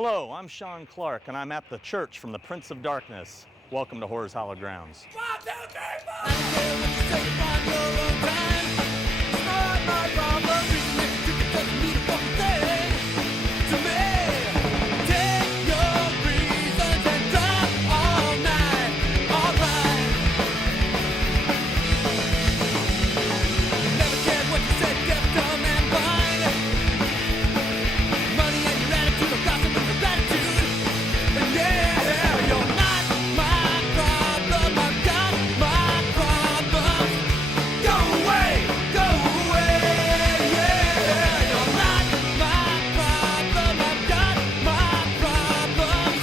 Hello, I'm Sean Clark, and I'm at the church from the Prince of Darkness. Welcome to Horror's Hallowed Grounds. 1, 2, 3, 4! I don't care what you say about your own time. It's not my problem. Reason if you doesn't mean a fucking thing to me. Take your reasons and drive all night. Alright. Never cared what you said, deaf, dumb, and blind. Money and your attitude of gossip and your gratitude. And yeah, you're not my problem. I've got my problems. Go away, yeah. You're not my problem. I've got my problems.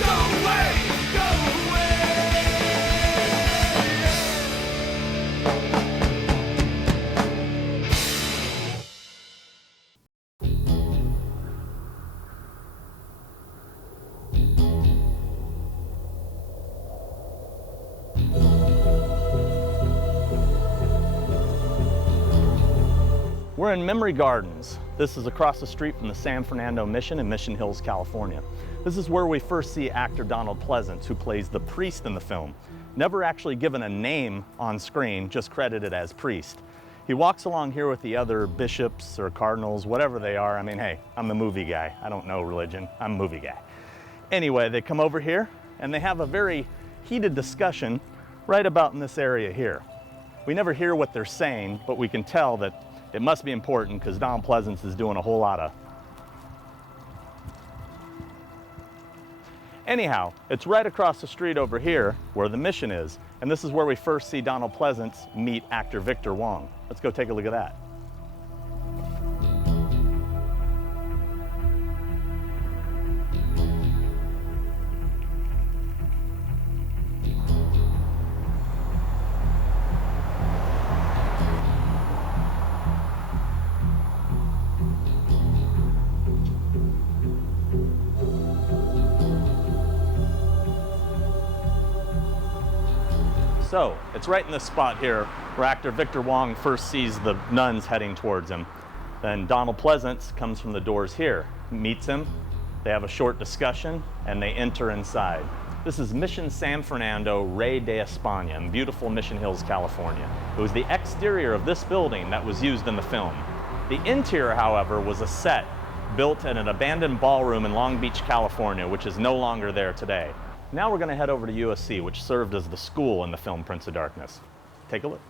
Go away, We're in Memory Gardens. This is across the street from the San Fernando Mission in Mission Hills, California. This is where we first see actor Donald Pleasance, who plays the priest in the film. Never actually given a name on screen, just credited as priest. He walks along here with the other bishops or cardinals, whatever they are. I mean, hey, I'm the movie guy. I don't know religion. I'm a movie guy. Anyway, they come over here and they have a very heated discussion right about in this area here. We never hear what they're saying, but we can tell that it must be important because Donald Pleasance is doing a whole lot of. Anyhow, it's right across the street over here where the mission is, and this is where we first see Donald Pleasance meet actor Victor Wong. Let's go take a look at that. So, it's right in this spot here where actor Victor Wong first sees the nuns heading towards him. Then Donald Pleasance comes from the doors here, meets him, they have a short discussion, and they enter inside. This is Mission San Fernando Rey de España in beautiful Mission Hills, California. It was the exterior of this building that was used in the film. The interior, however, was a set built at an abandoned ballroom in Long Beach, California, which is no longer there today. Now we're going to head over to USC, which served as the school in the film Prince of Darkness. Take a look.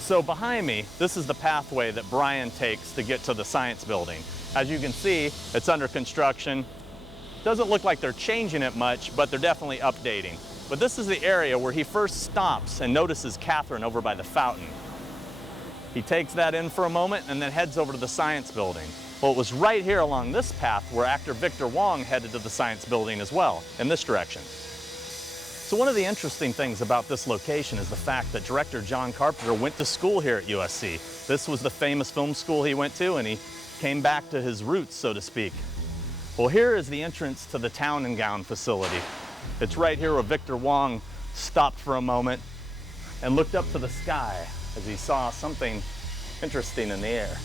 So behind me, this is the pathway that Brian takes to get to the science building. As you can see, it's under construction. Doesn't look like they're changing it much, but they're definitely updating. But this is the area where he first stops and notices Catherine over by the fountain. He takes that in for a moment and then heads over to the science building. Well, it was right here along this path where actor Victor Wong headed to the science building as well, in this direction. So one of the interesting things about this location is the fact that director John Carpenter went to school here at USC. This was the famous film school he went to, and he came back to his roots, so to speak. Well, here is the entrance to the Town and Gown facility. It's right here where Victor Wong stopped for a moment and looked up to the sky as he saw something interesting in the air.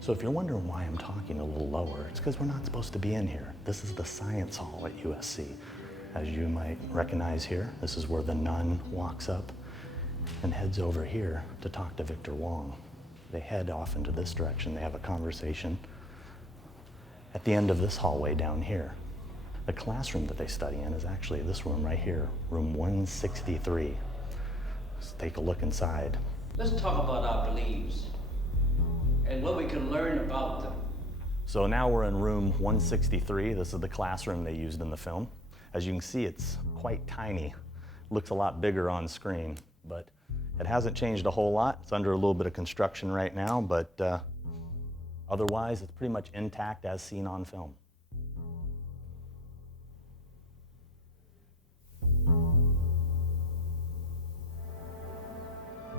So if you're wondering why I'm talking a little lower, it's because we're not supposed to be in here. This is the science hall at USC. As you might recognize here, this is where the nun walks up and heads over here to talk to Victor Wong. They head off into this direction. They have a conversation at the end of this hallway down here. The classroom that they study in is actually this room right here, room 163. Let's take a look inside. Let's talk about our beliefs and what we can learn about them. So now we're in room 163. This is the classroom they used in the film. As you can see, it's quite tiny. Looks a lot bigger on screen, but it hasn't changed a whole lot. It's under a little bit of construction right now, but otherwise, it's pretty much intact as seen on film.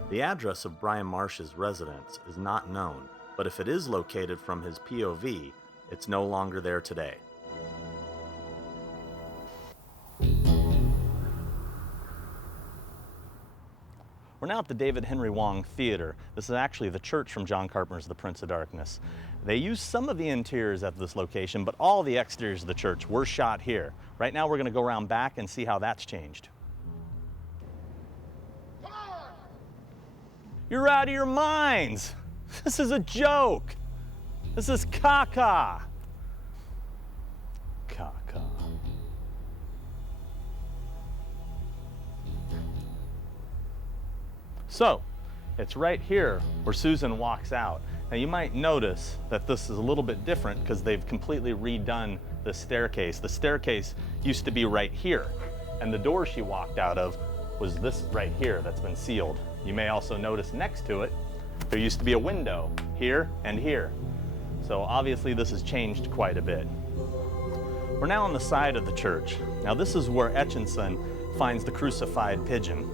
The address of Brian Marsh's residence is not known, but if it is located from his POV, It's no longer there today. We're now at the David Henry Wong Theater. This is actually the church from John Carpenter's The Prince of Darkness. They used some of the interiors at this location, but all the exteriors of the church were shot here. Right now we're going to go around back and see how that's changed. You're out of your minds! This is a joke! This is caca! Caca. So, it's right here where Susan walks out. Now you might notice that this is a little bit different because they've completely redone the staircase. The staircase used to be right here, and the door she walked out of was this right here that's been sealed. You may also notice next to it, there used to be a window here and here. So obviously this has changed quite a bit. We're now on the side of the church. Now this is where Etchinson finds the crucified pigeon.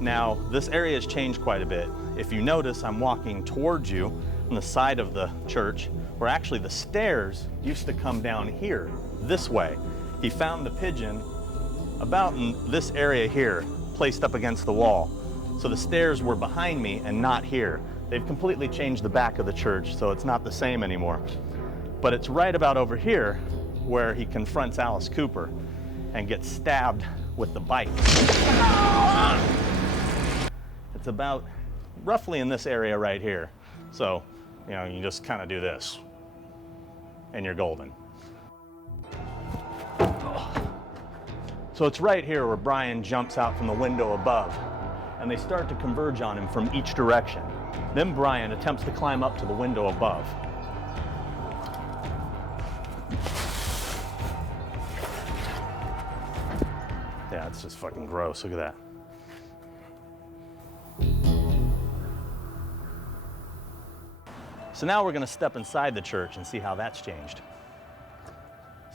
Now, this area has changed quite a bit. If you notice, I'm walking towards you on the side of the church, where actually the stairs used to come down here, this way. He found the pigeon about in this area here, placed up against the wall. So the stairs were behind me and not here. They've completely changed the back of the church, so it's not the same anymore. But it's right about over here where he confronts Alice Cooper and gets stabbed with the bite. It's about roughly in this area right here. So, you know, you just kind of do this and you're golden. So it's right here where Brian jumps out from the window above and they start to converge on him from each direction. Then Brian attempts to climb up to the window above. Yeah, it's just fucking gross. Look at that. So now we're going to step inside the church and see how that's changed.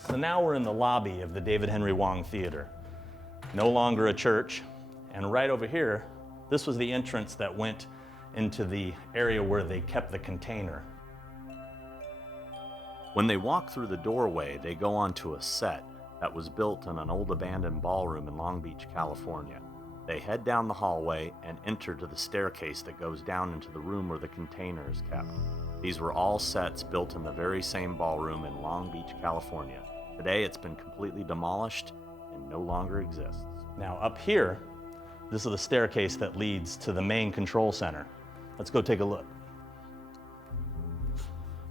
So now we're in the lobby of the David Henry Wong Theater. No longer a church. And right over here, this was the entrance that went into the area where they kept the container. When they walk through the doorway, they go onto a set that was built in an old abandoned ballroom in Long Beach, California. They head down the hallway and enter to the staircase that goes down into the room where the container is kept. These were all sets built in the very same ballroom in Long Beach, California. Today it's been completely demolished and no longer exists. Now up here, this is the staircase that leads to the main control center. Let's go take a look.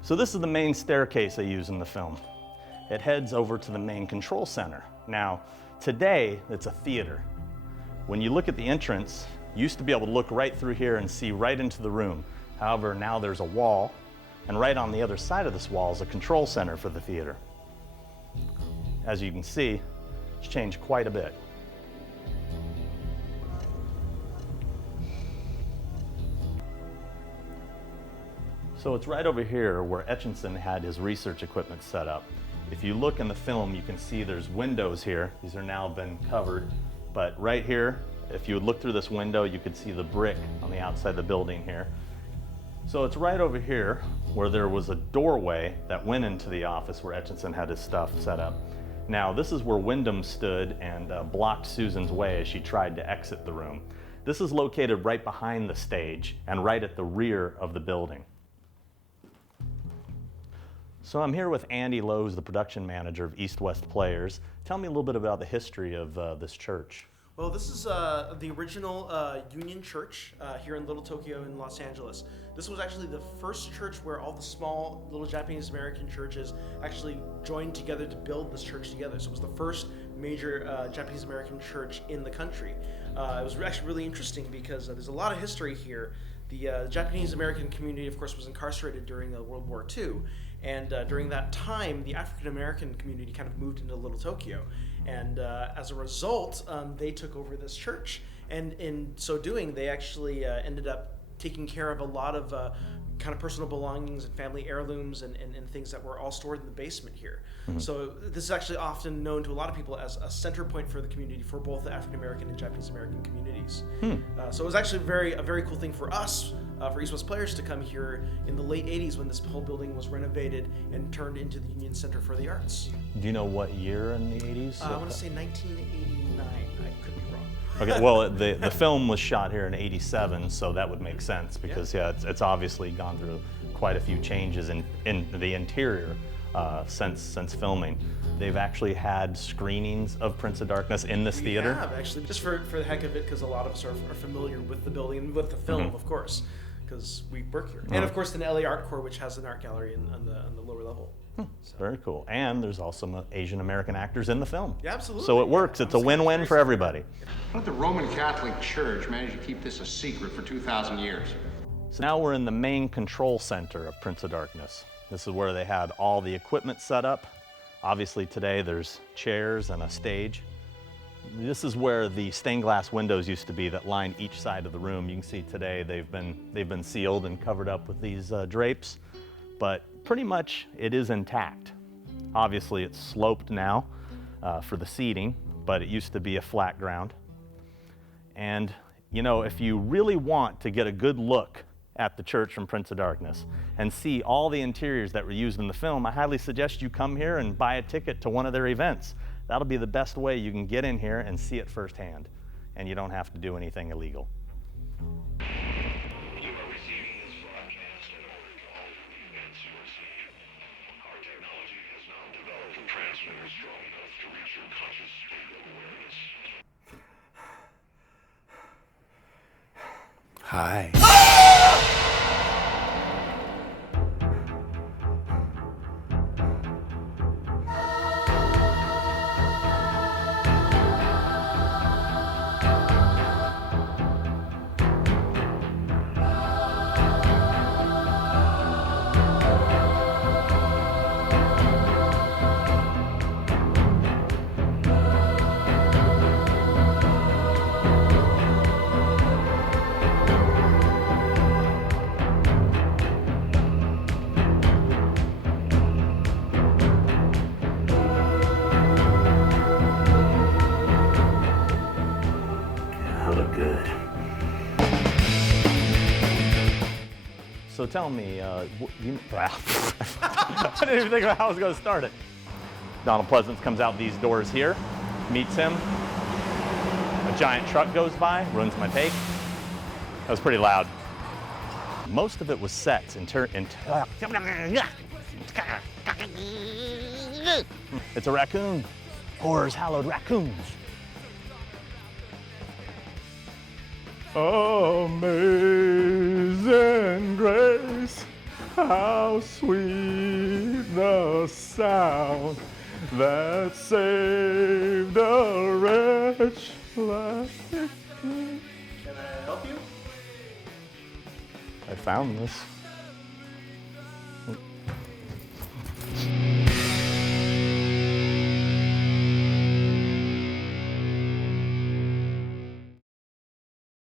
So this is the main staircase they use in the film. It heads over to the main control center. Now, today it's a theater. When you look at the entrance, you used to be able to look right through here and see right into the room. However, now there's a wall, and right on the other side of this wall is a control center for the theater. As you can see, it's changed quite a bit. So it's right over here where Etchinson had his research equipment set up. If you look in the film, you can see there's windows here. These are now been covered. But right here, if you would look through this window, you could see the brick on the outside of the building here. So it's right over here where there was a doorway that went into the office where Etchinson had his stuff set up. Now, this is where Wyndham stood and blocked Susan's way as she tried to exit the room. This is located right behind the stage and right at the rear of the building. So I'm here with Andy Lowe's, the production manager of East West Players. Tell me a little bit about the history of this church. Well, this is the original Union Church here in Little Tokyo in Los Angeles. This was actually the first church where all the small little Japanese American churches actually joined together to build this church together. So it was the first major Japanese American church in the country. It was actually really interesting because there's a lot of history here. The Japanese American community, of course, was incarcerated during World War II. And during that time, the African American community kind of moved into Little Tokyo. And as a result, they took over this church. And in so doing, they actually ended up taking care of a lot of kind of personal belongings and family heirlooms and things that were all stored in the basement here. Mm-hmm. So this is actually often known to a lot of people as a center point for the community for both the African American and Japanese American communities. So it was actually a very cool thing for us for East West Players to come here in the late 80s when this whole building was renovated and turned into the Union Center for the Arts. Do you know what year in the 80s? I want to say 1989. I could be wrong. Okay, well, the film was shot here in '87, so that would make sense because it's obviously gone through quite a few changes in the interior since filming. They've actually had screenings of Prince of Darkness in this theater. Yeah, actually, just for the heck of it, because a lot of us are familiar with the building and with the film, of course, because we work here. And of course, the LA Art Corps, which has an art gallery on the lower level. So. Very cool. And there's also some Asian American actors in the film. Yeah, absolutely. So it works. It's a win-win for everybody. How did the Roman Catholic Church manage to keep this a secret for 2,000 years? So now we're in the main control center of Prince of Darkness. This is where they had all the equipment set up. Obviously today there's chairs and a stage. This is where the stained glass windows used to be that line each side of the room. You can see today they've been sealed and covered up with these drapes, but pretty much it is intact. Obviously it's sloped now for the seating, but it used to be a flat ground. And you know, if you really want to get a good look at the church from Prince of Darkness and see all the interiors that were used in the film, I highly suggest you come here and buy a ticket to one of their events. That'll be the best way you can get in here and see it firsthand, and you don't have to do anything illegal. Hi. So tell me, I didn't even think about how I was going to start it. Donald Pleasance comes out these doors here, meets him. A giant truck goes by, ruins my take. That was pretty loud. Most of it was sets it's a raccoon. Horror's hallowed raccoons. Amazing grace, how sweet the sound that saved a wretch like me. Can I help you? I found this.